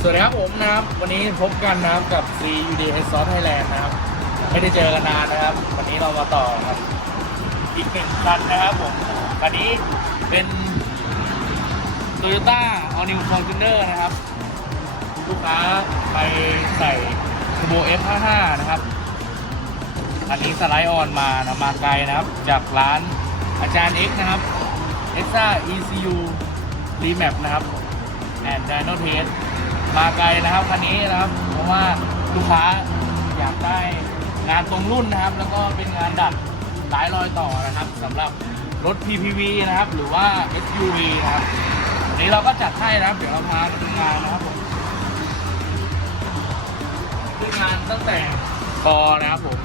สวัสดีครับผมน้ำวันนี้พบกันนะครับกับ CUD s o Thailand นะครับ ไม่ได้เจอกันนานนะครับ วันนี้เรามาต่อครับอีกหนึ่งคันนะครับผมคันนี้เป็น Toyota All New Fortuner นะครับ ลูกค้าไปใส่ Turbo F55 นะครับ อันนี้สไลด์ออนมานะมาไกลนะครับ จากร้านอาจารย์ X นะครับ EXA ECU Remap นะครับ and Dino Test มาไกลนะครับคันนี้นะครับ เพราะว่าลูกค้าอยากได้งานตรงรุ่นนะครับ แล้วก็เป็นงานดัดหลายรอยต่อนะครับสำหรับรถ PPV นะครับ หรือว่า SUV นะครับวันนี้เราก็จัดให้นะครับ เดี๋ยวเราพาไปดูงานนะครับผมดูงานตั้งแต่คอนะครับผม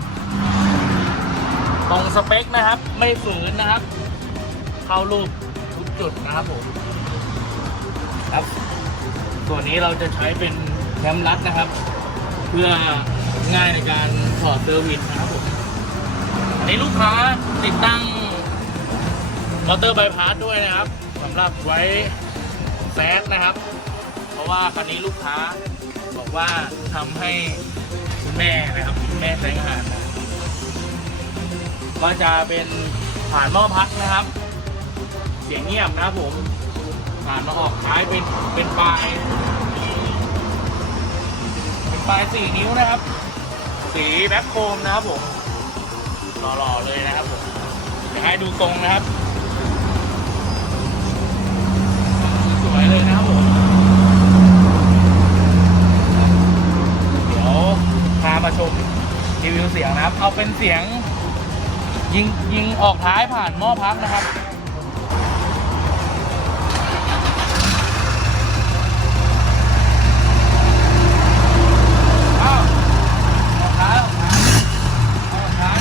ตรงสเปคนะครับ ไม่ฝืนนะครับ เข้ารูปทุกจุดนะครับผมครับ ตัวนี้เราจะใช้เป็นแคมรัดนะครับ เพื่อง่ายในการถอดเซอร์วิสนะครับผมอันนี้ลูกค้าติดตั้งมอเตอร์ไบพาสด้วยนะครับสำหรับไว้แซดนะครับ เพราะว่าคันนี้ลูกค้าบอกว่าทำให้คุณแม่นะครับคุณแม่แสงาหารนก็จะเป็นผ่านหม้อพักนะครับ เสียงเงียบนะครับผม ผ่านมาออกท้ายเป็นเป็นปลาย เป็นปลายสี่นิ้วนะครับ สีแบ็คโครมนะครับผมหล่อๆเลยนะครับผมจะให้ดูตรงนะครับ สวยเลยนะครับผมเดี๋ยวพามาชมรีวิวเสียงนะครับ เอาเป็นเสียงยิงยิงออกท้ายผ่านหม้อพักนะครับ อ้าวออกท้ายออกท้ายออกท้าย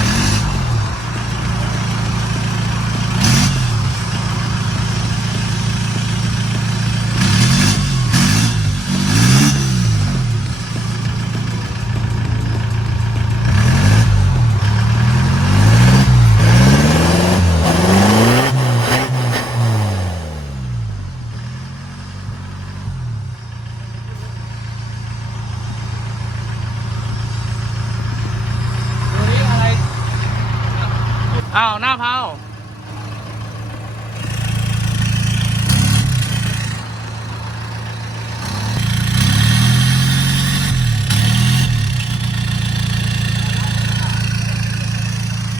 ดูนี่อะไร อ้าวหน้าเผา